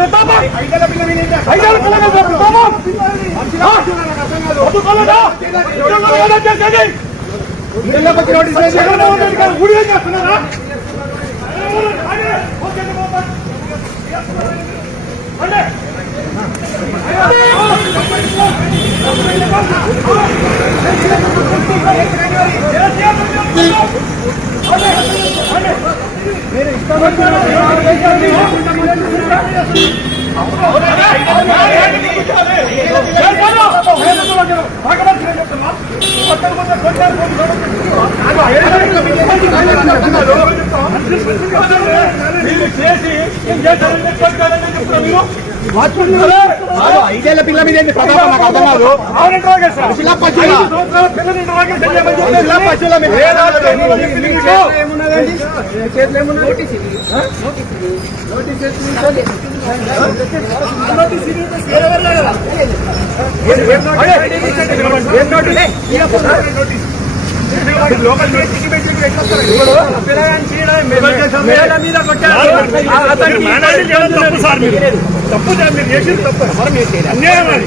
ప్రతాపం! ఐదేళ్ళ పిల్ల మీద ప్రతాపం! వదుకోలేదా చేసేది! జగన్మోహన్ రెడ్డి గారు ఊడిగా చేస్తున్నారా? మీరు చేసి ఏం చేశారని చెప్తారని చెప్తున్నారు మీరు ఐదేళ్ళ పిల్ల మీద ఏంటి ప్రతాపం నాకు అర్థం కాదు. పిల్ల పచ్చిలా. చెప్పేసి పచ్చిలా నోటీస్? నోటీస్ తప్పు సార్ మీరు. తప్పు సార్ మీరు చేసింది తప్పు అన్యాయం అది.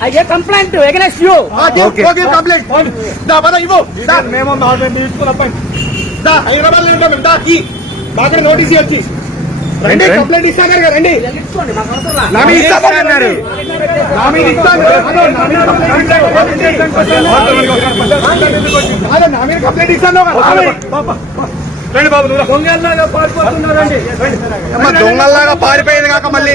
I get complaint against you. మేము హైదరాబాద్లో ఉంటాం మాకు నోటీస్ వచ్చి. రండి కంప్లైంట్ ఇస్తాను కదా రండి. నా మీద ఇస్తాను అన్నారు. నా మీద ఇస్తాను. నా మీద కంప్లైంట్ కంప్లైంట్ ఇస్తాను. రండి బాబు దొంగల్లాగా పారిపోతున్నారండి. రండి దొంగల్లాగా పారిపోయేది కాక మళ్ళీ.